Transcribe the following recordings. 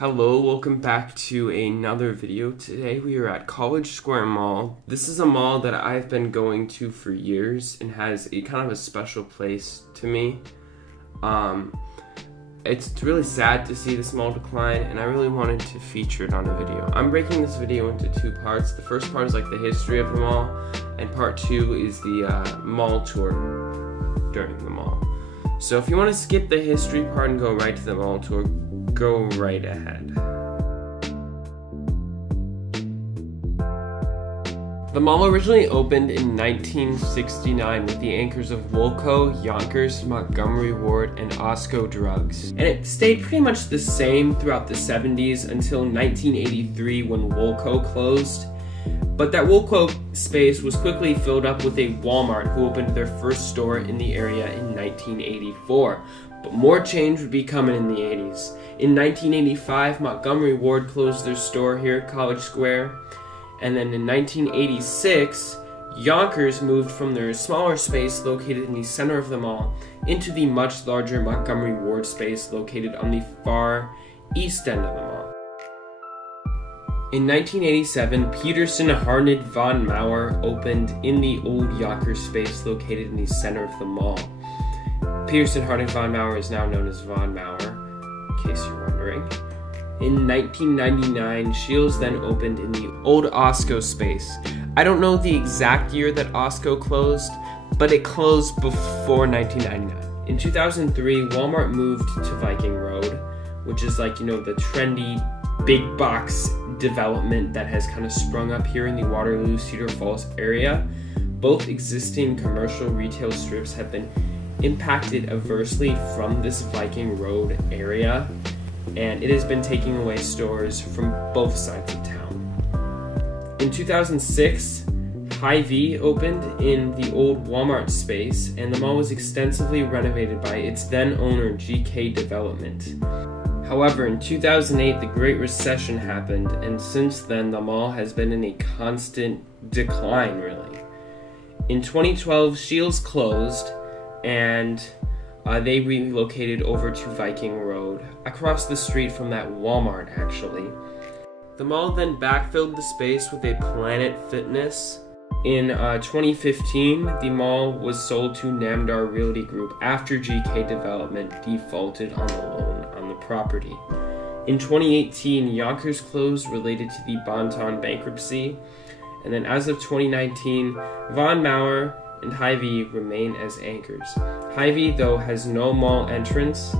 Hello, welcome back to another video. Today we are at College Square Mall. This is a mall that I've been going to for years and has a kind of a special place to me. It's really sad to see this mall decline, and I really wanted to feature it on a video. I'm breaking this video into two parts. The first part is like the history of the mall, and part two is the mall tour during the mall. So if you want to skip the history part and go right to the mall tour, go right ahead. The mall originally opened in 1969 with the anchors of Woolco, Yonkers, Montgomery Ward, and Osco Drugs. And it stayed pretty much the same throughout the 70s until 1983 when Woolco closed. But that Woolco space was quickly filled up with a Walmart who opened their first store in the area in 1984. But more change would be coming in the 80s. In 1985, Montgomery Ward closed their store here at College Square. And then in 1986, Yonkers moved from their smaller space located in the center of the mall into the much larger Montgomery Ward space located on the far east end of the mall. In 1987, Peterson Harned von Maur opened in the old Yonkers space located in the center of the mall. Peterson Harned von Maur is now known as Von Maur, in case you're wondering. In 1999, Scheels then opened in the old Osco space. I don't know the exact year that Osco closed, but it closed before 1999. In 2003, Walmart moved to Viking Road, which is like, the trendy big box development that has kind of sprung up here in the Waterloo, Cedar Falls area. Both existing commercial retail strips have been impacted adversely from this Viking Road area, and it has been taking away stores from both sides of town. In 2006, Hy-Vee opened in the old Walmart space, and the mall was extensively renovated by its then owner GK Development. However, in 2008, the Great Recession happened, and since then, the mall has been in a constant decline, really. In 2012, Scheels closed, and they relocated over to Viking Road, across the street from that Walmart, actually. The mall then backfilled the space with a Planet Fitness. In 2015, the mall was sold to Namdar Realty Group after GK Development defaulted on the loan on the property. In 2018, Yonkers closed related to the Bonton bankruptcy, and then as of 2019, Von Maur and Hy-Vee remain as anchors. Hy-Vee, though, has no mall entrance.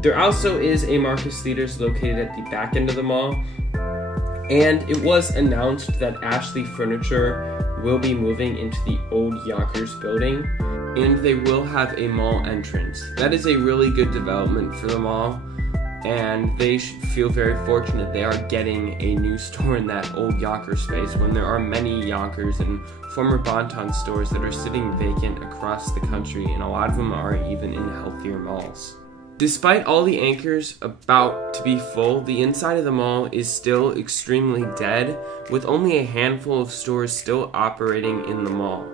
There also is a Marcus Theaters located at the back end of the mall, and it was announced that Ashley Furniture will be moving into the old Yonkers building, and they will have a mall entrance. That is a really good development for the mall, and they should feel very fortunate they are getting a new store in that old Yonkers space when there are many Yonkers and former Bonton stores that are sitting vacant across the country, and a lot of them are even in healthier malls. Despite all the anchors about to be full, the inside of the mall is still extremely dead, with only a handful of stores still operating in the mall.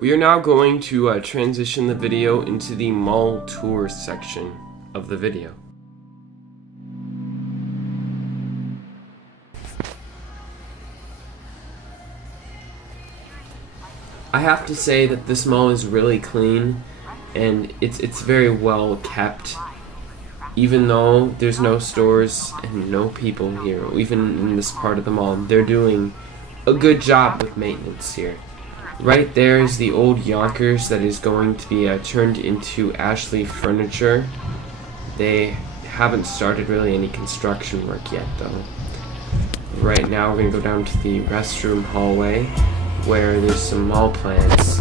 We are now going to transition the video into the mall tour section of the video. I have to say that this mall is really clean, and it's very well kept. Even though there's no stores and no people here, even in this part of the mall, they're doing a good job with maintenance here. Right there is the old Yonkers that is going to be turned into Ashley Furniture. They haven't started really any construction work yet, though. Right now we're going to go down to the restroom hallway, where there's some mall plants.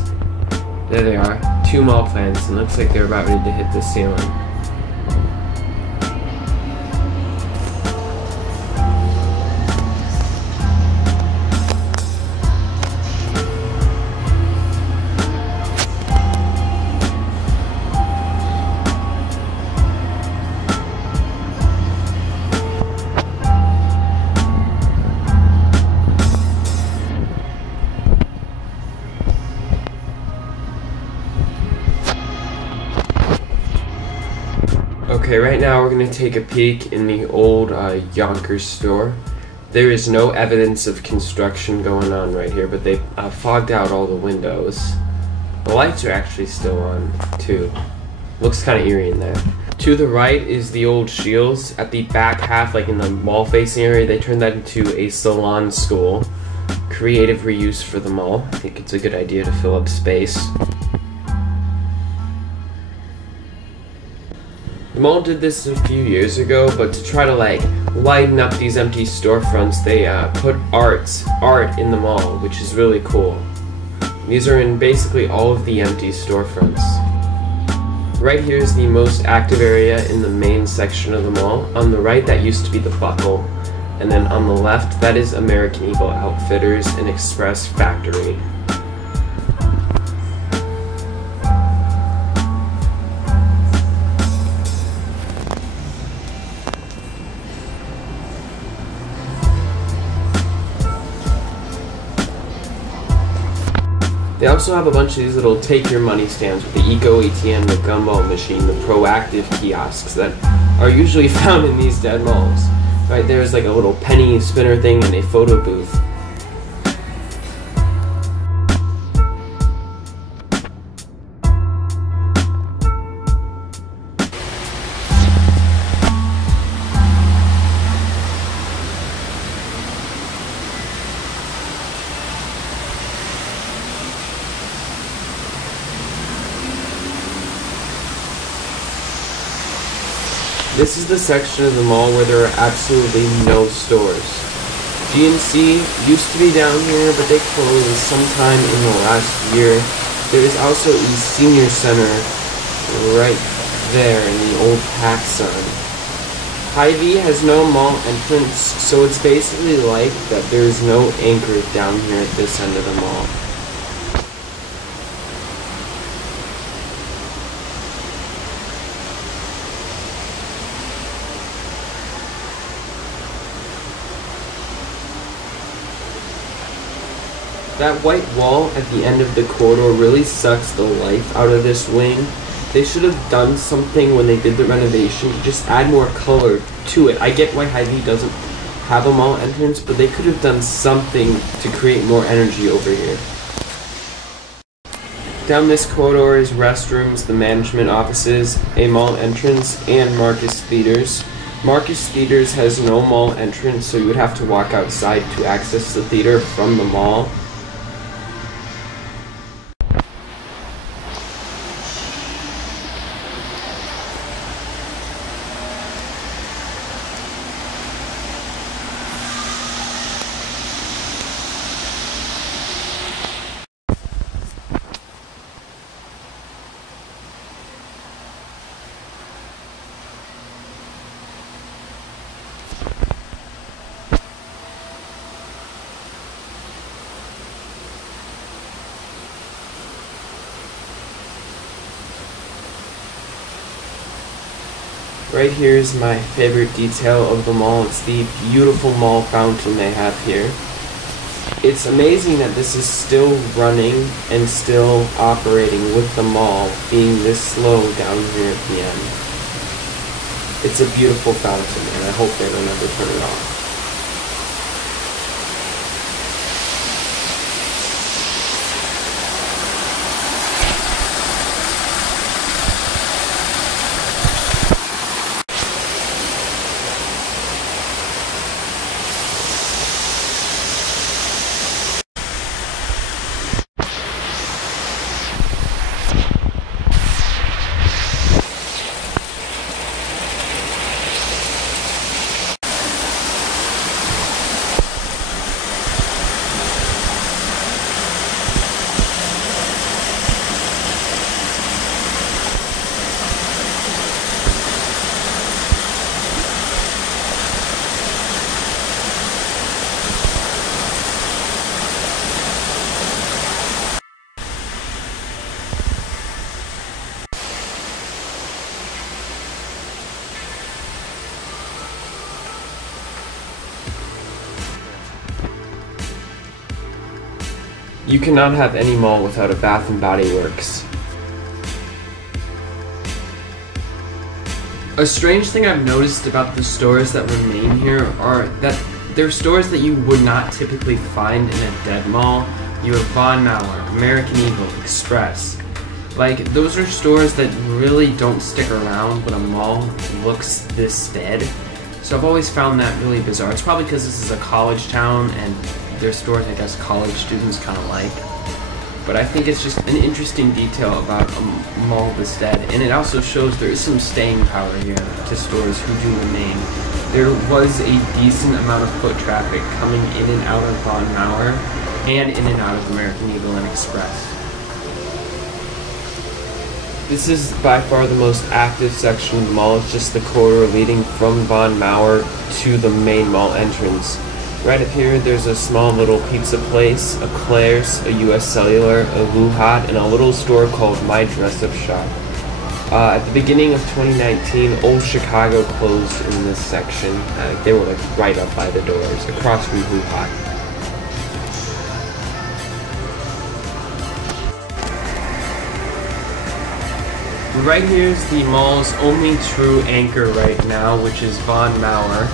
There they are, 2 mall plants, and looks like they're about ready to hit the ceiling. Okay, right now we're going to take a peek in the old Yonkers store. There is no evidence of construction going on right here, but they fogged out all the windows. The lights are actually still on, too. Looks kind of eerie in there. To the right is the old Shields. At the back half, like in the mall facing area, they turned that into a salon school. Creative reuse for the mall. I think it's a good idea to fill up space. The mall did this a few years ago, but to try to like lighten up these empty storefronts, they put art in the mall, which is really cool. These are in basically all of the empty storefronts. Right here is the most active area in the main section of the mall. On the right, that used to be the Buckle, and then on the left, that is American Eagle Outfitters and Express Factory. They also have a bunch of these little take your money stands with the Eco ATM, the gumball machine, the proactive kiosks that are usually found in these dead malls. Right there's like a little penny spinner thing and a photo booth. This is the section of the mall where there are absolutely no stores. GNC used to be down here, but they closed sometime in the last year. There is also a senior center right there in the old PacSun. Hy-Vee has no mall entrance, so it's basically like that there's no anchor down here at this end of the mall. That white wall at the end of the corridor really sucks the life out of this wing. They should have done something when they did the renovation to just add more color to it. I get why Hy-Vee doesn't have a mall entrance, but they could have done something to create more energy over here. Down this corridor is restrooms, the management offices, a mall entrance, and Marcus Theaters. Marcus Theaters has no mall entrance, so you would have to walk outside to access the theater from the mall. Right here is my favorite detail of the mall. It's the beautiful mall fountain they have here. It's amazing that this is still running and still operating with the mall being this slow down here at the end. It's a beautiful fountain, and I hope they don't ever turn it off. You cannot have any mall without a Bath & Body Works. A strange thing I've noticed about the stores that remain here are that they're stores that you would not typically find in a dead mall. You have Von Maur, American Eagle, Express. Like, those are stores that really don't stick around when a mall looks this dead. So I've always found that really bizarre. It's probably because this is a college town and their stores, I guess, college students kind of like. But I think it's just an interesting detail about a mall this dead. And it also shows there is some staying power here to stores who do remain. There was a decent amount of foot traffic coming in and out of Von Maur and in and out of American Eagle and Express. This is by far the most active section of the mall. It's just the corridor leading from Von Maur to the main mall entrance. Right up here, there's a small little pizza place, a Claire's, a US Cellular, a Muciojad, and a little store called My Dress Up Shop. At the beginning of 2019, Old Chicago closed in this section. They were like right up by the doors, across from Muciojad. Right here is the mall's only true anchor right now, which is Von Maur.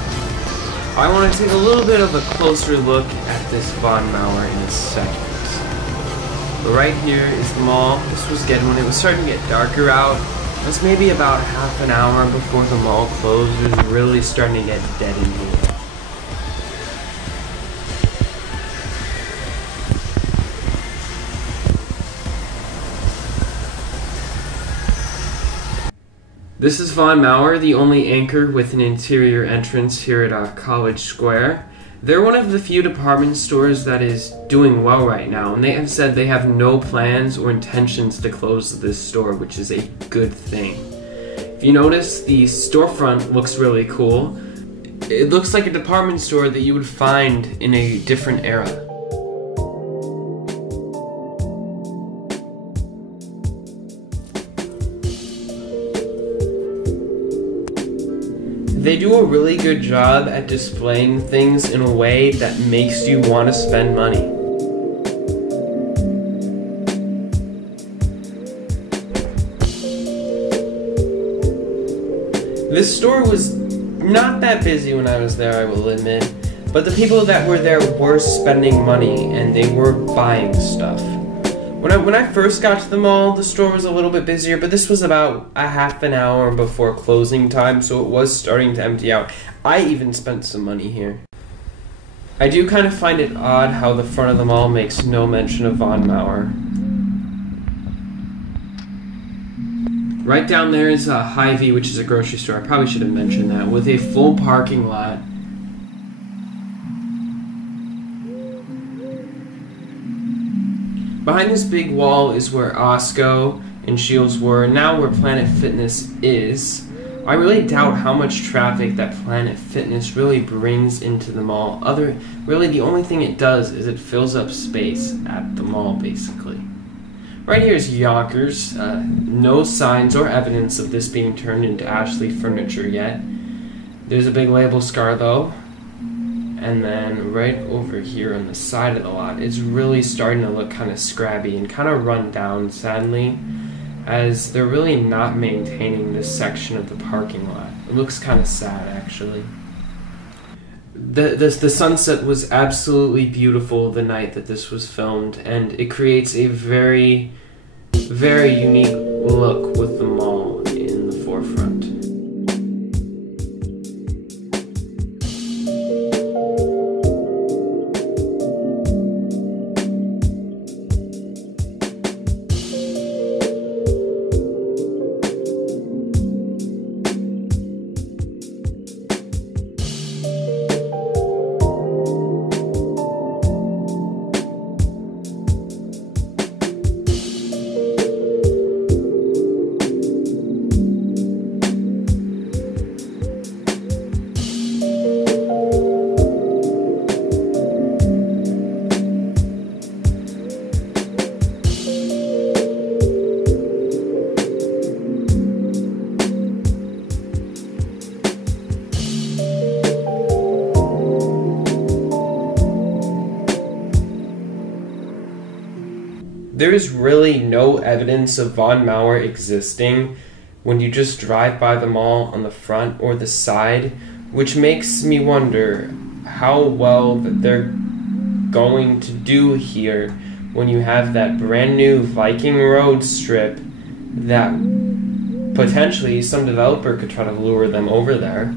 I want to take a little bit of a closer look at this Von Maur in a second. But right here is the mall. This was getting, when it was starting to get darker out, it was maybe about half an hour before the mall closed. It was really starting to get dead in here. This is Von Maur, the only anchor with an interior entrance here at College Square. They're one of the few department stores that is doing well right now, and they have said they have no plans or intentions to close this store, which is a good thing. If you notice, the storefront looks really cool. It looks like a department store that you would find in a different era. They do a really good job at displaying things in a way that makes you want to spend money. This store was not that busy when I was there, I will admit, but the people that were there were spending money and they were buying stuff. When I first got to the mall, the store was a little bit busier, but this was about a half an hour before closing time, so it was starting to empty out. I even spent some money here. I do kind of find it odd how the front of the mall makes no mention of Von Maur. Right down there is Hy-Vee, which is a grocery store. I probably should have mentioned that, with a full parking lot. Behind this big wall is where Osco and Shields were, and now where Planet Fitness is. I really doubt how much traffic that Planet Fitness really brings into the mall. Really the only thing it does is it fills up space at the mall, basically. Right here is Yonkers. No signs or evidence of this being turned into Ashley Furniture yet. There's a big label scar though. And then right over here on the side of the lot, it's really starting to look kind of scrabby and kind of run down, sadly, as they're really not maintaining this section of the parking lot. It looks kind of sad, actually. The sunset was absolutely beautiful the night that this was filmed, and it creates a very, very unique look with the mall in the forefront. There is really no evidence of Von Maur existing when you just drive by the mall on the front or the side, which makes me wonder how well that they're going to do here when you have that brand new Viking Road strip that potentially some developer could try to lure them over there.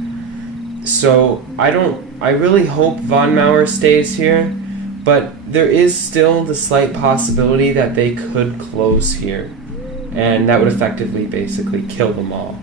So I really hope Von Maur stays here, but there is still the slight possibility that they could close here, and that would effectively basically kill them all.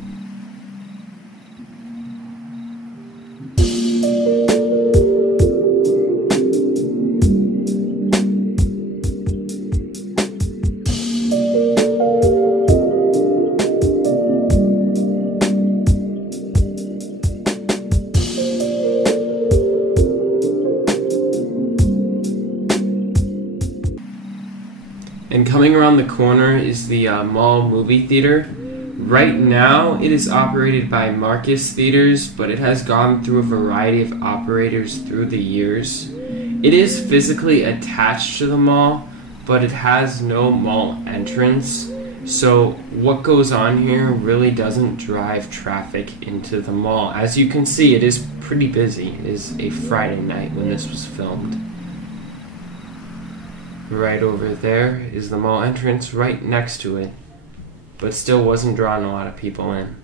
And coming around the corner is the Mall movie theater. Right now it is operated by Marcus Theaters, but it has gone through a variety of operators through the years. It is physically attached to the mall, but it has no mall entrance, so what goes on here really doesn't drive traffic into the mall. As you can see, it is pretty busy. It is a Friday night when this was filmed. Right over there is the mall entrance right next to it, but still wasn't drawing a lot of people in.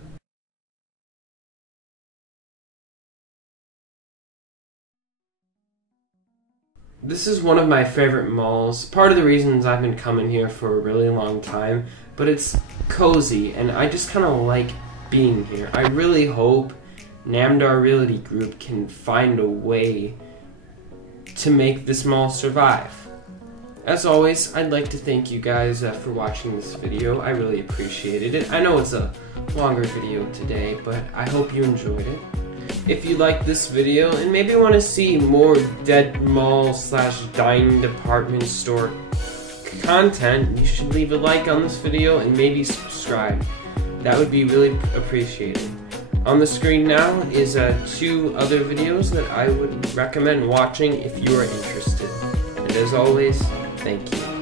This is one of my favorite malls. Part of the reasons I've been coming here for a really long time, but it's cozy and I just kind of like being here. I really hope Namdar Realty Group can find a way to make this mall survive. As always, I'd like to thank you guys for watching this video. I really appreciated it. I know it's a longer video today, but I hope you enjoyed it. If you like this video and maybe want to see more dead mall / dying department store content, you should leave a like on this video and maybe subscribe. That would be really appreciated. On the screen now is 2 other videos that I would recommend watching if you are interested. And as always, thank you.